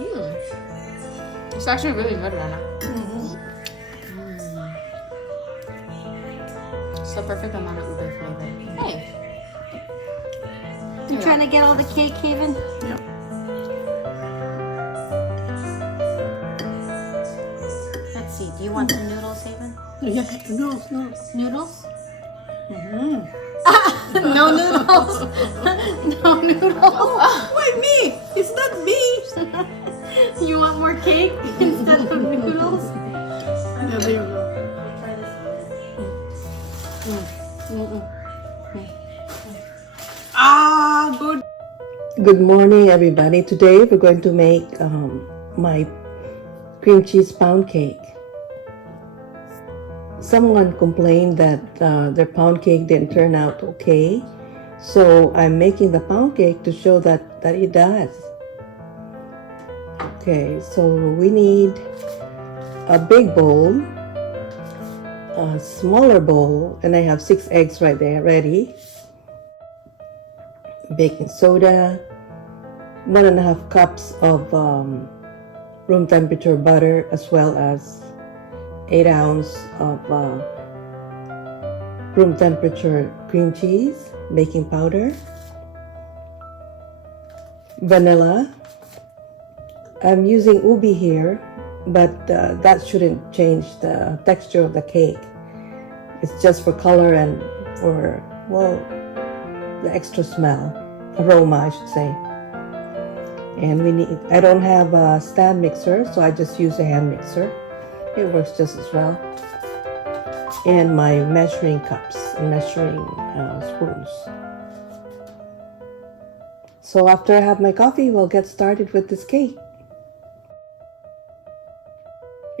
It's actually really good, Rana. It's the perfect amount of ube flavor. Hey. You trying to get all the cake, Haven? Yep. Let's see. Do you want some noodles, Haven? Yeah, no. Noodles? Mm-hmm. No noodles. No noodles. Why me? It's not me. You want more cake instead of noodles? Yeah, there you go. Ah, good. Good morning, everybody. Today we're going to make my cream cheese pound cake. Someone complained that their pound cake didn't turn out okay, so I'm making the pound cake to show that it does. Okay, so we need a big bowl, a smaller bowl, and I have 6 eggs right there ready. Baking soda, 1.5 cups of room temperature butter, as well as 8 ounces of room temperature cream cheese, baking powder, vanilla. I'm using ubi here, but that shouldn't change the texture of the cake. It's just for color and for, well, the extra smell, aroma I should say. And I don't have a stand mixer, so I just use a hand mixer. It works just as well. And my measuring cups and measuring spoons. So after I have my coffee, we'll get started with this cake.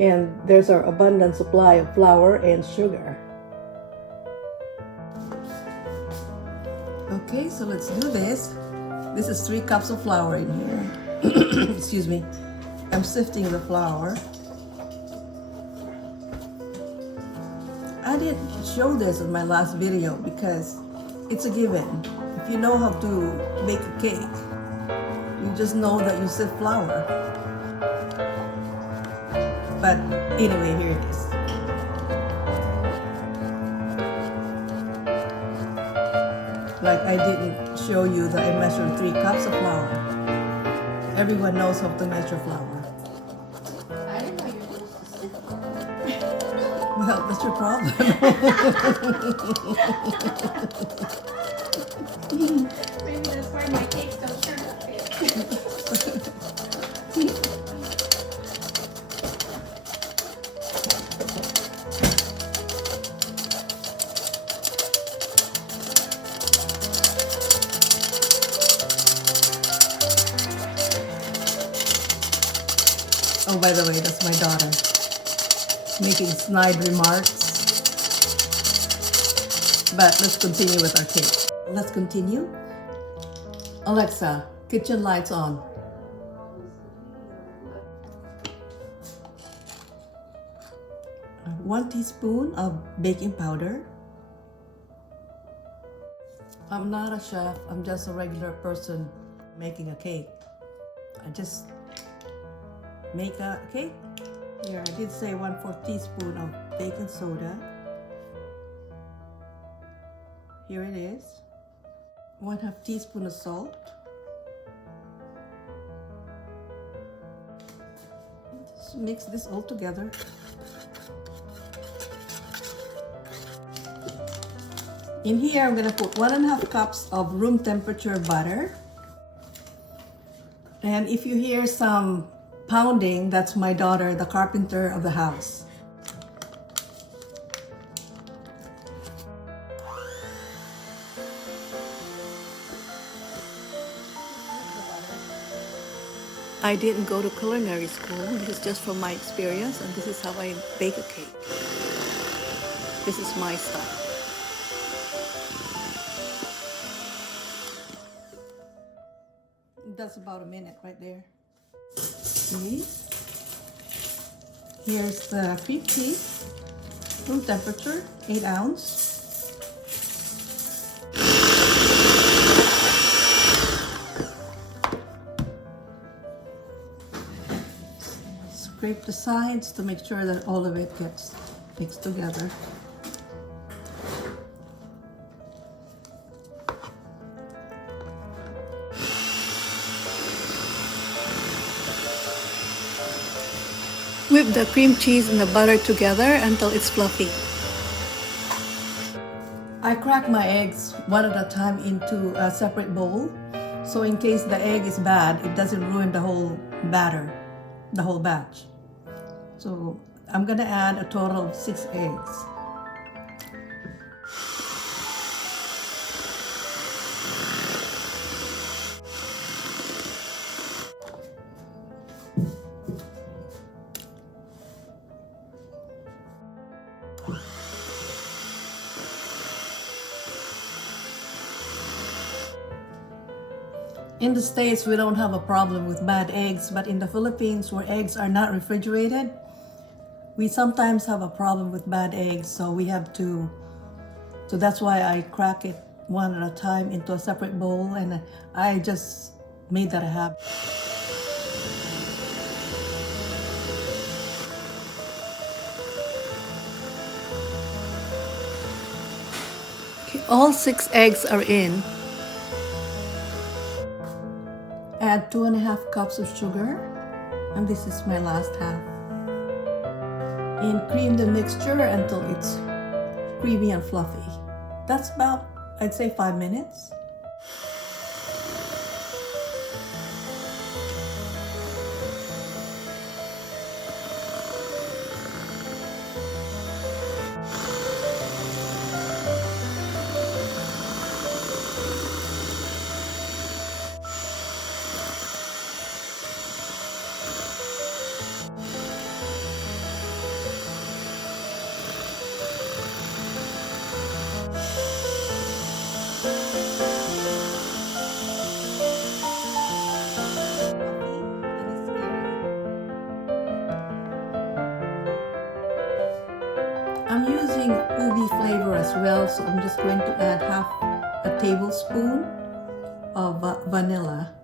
And there's our abundant supply of flour and sugar. Okay, so let's do this. This is 3 cups of flour in here. Excuse me. I'm sifting the flour. I didn't show this in my last video because it's a given. If you know how to bake a cake, you just know that you sift flour. But anyway, here it is. Like I didn't show you that I measured 3 cups of flour. Everyone knows how to measure flour. I didn't know you were Well, that's your problem. Maybe that's why my cakes don't turn out good. Oh, by the way, that's my daughter making snide remarks. But let's continue with our cake. Let's continue. Alexa, kitchen lights on. 1 teaspoon of baking powder. I'm not a chef, I'm just a regular person making a cake. I just make a cake. Here, I did say 1/4 teaspoon of baking soda. Here it is. 1/2 teaspoon of salt. Just mix this all together. In here, I'm gonna put 1.5 cups of room temperature butter. And if you hear some pounding, that's my daughter, the carpenter of the house. I didn't go to culinary school. This is just from my experience, and this is how I bake a cake. This is my style. That's about a minute right there. Okay. Here's the cream cheese, room temperature, 8 ounces. scrape the sides to make sure that all of it gets mixed together. Whip the cream cheese and the butter together until it's fluffy. I crack my eggs one at a time into a separate bowl, so in case the egg is bad, it doesn't ruin the whole batter, the whole batch. So I'm gonna add a total of 6 eggs. In the States, we don't have a problem with bad eggs, but in the Philippines, where eggs are not refrigerated, we sometimes have a problem with bad eggs, so that's why I crack it one at a time into a separate bowl, and I just made that a habit. Okay, all 6 eggs are in. Add 2.5 cups of sugar, and this is my last half. And cream the mixture until it's creamy and fluffy. That's about, I'd say, 5 minutes. I'm using ubi flavor as well, so I'm just going to add half a tablespoon of vanilla.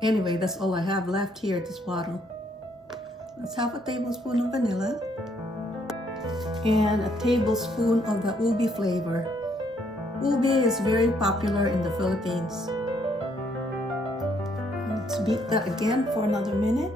Anyway, that's all I have left here at this bottle. That's half a tablespoon of vanilla and a tablespoon of the ubi flavor. Ubi is very popular in the Philippines. Let's beat that again for another minute.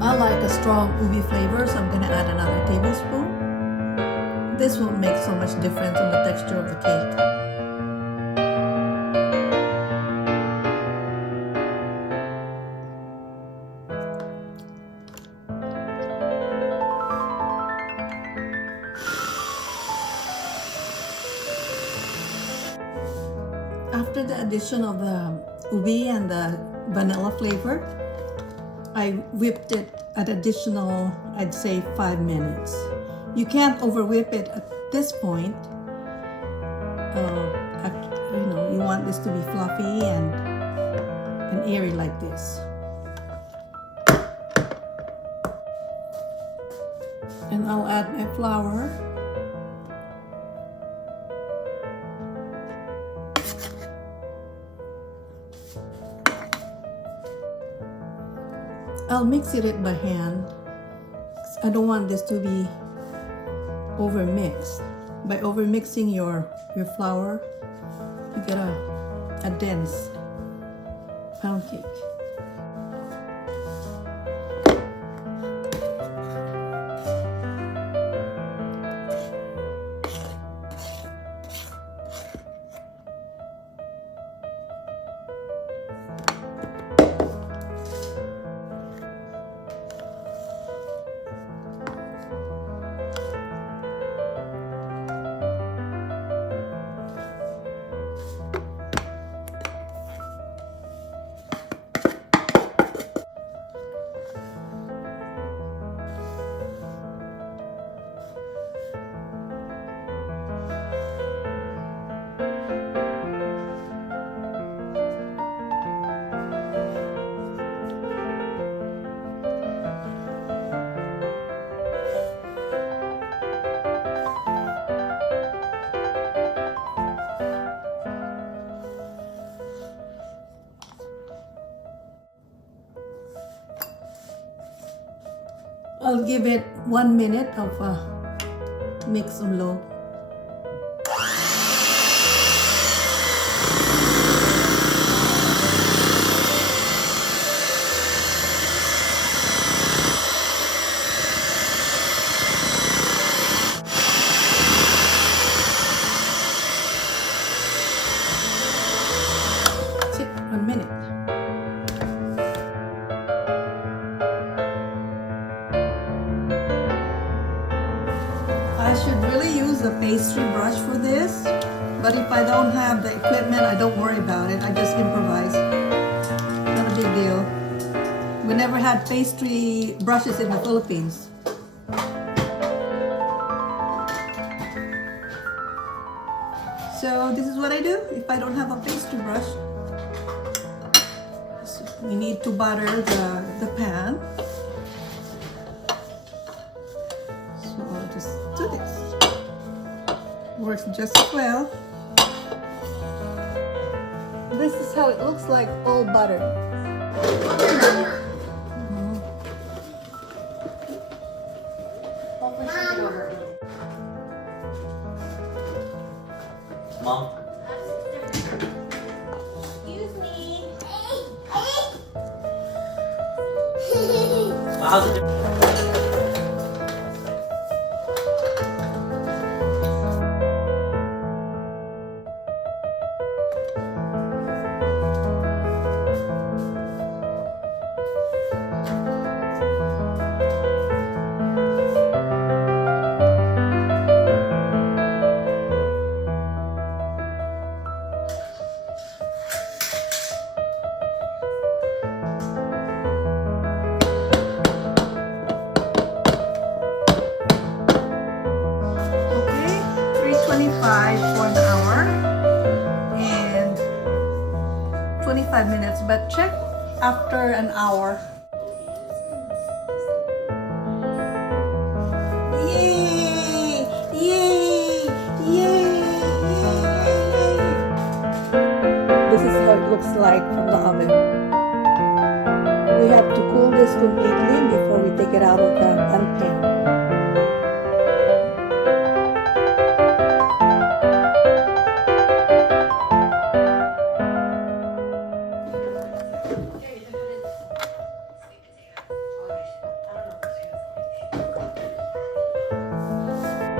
I like a strong ubi flavor, so I'm going to add another tablespoon. This won't make so much difference in the texture of the cake. After the addition of the ubi and the vanilla flavor, I whipped it an additional, I'd say, 5 minutes. You can't over whip it at this point. You want this to be fluffy and airy like this. And I'll add my flour. I'll mix it by hand. I don't want this to be over mixed. By over mixing your flour, you get a dense pound cake. I'll give it 1 minute of mix on low. That's it, 1 minute. I should really use a pastry brush for this, but if I don't have the equipment, I don't worry about it. I just improvise. Not a big deal. We never had pastry brushes in the Philippines. So this is what I do if I don't have a pastry brush. So we need to butter the pan. So I'll just do this. Works just as well. This is how it looks like, all butter. Mom. Excuse me. How's it? Okay, 325 for an hour and 25 minutes, but check after an hour. Yay! Yay! Yay! Yay! This is how it looks like from the oven. We have to cool this completely before we take it out of the pan.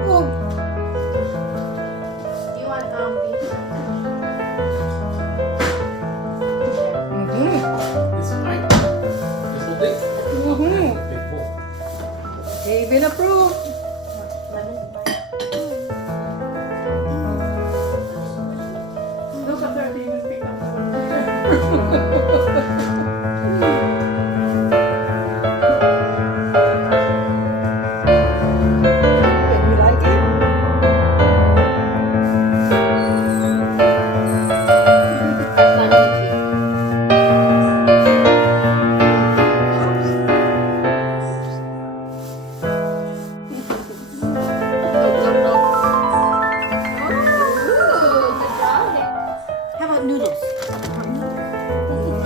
Oh, Do you want beef? This is mine. This will take. Big bowl. Haven approved. Look at her, they even pick up And you like it? How about noodles?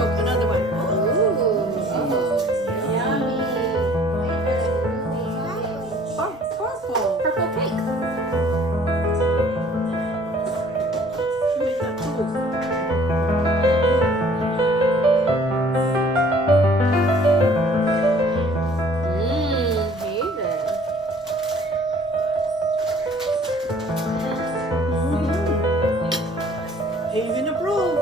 Oh, another one. Purple cake. Haven. Haven approved.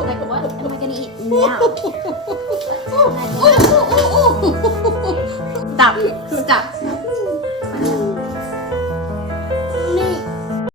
Like, what am I gonna eat now? Stop. Stop.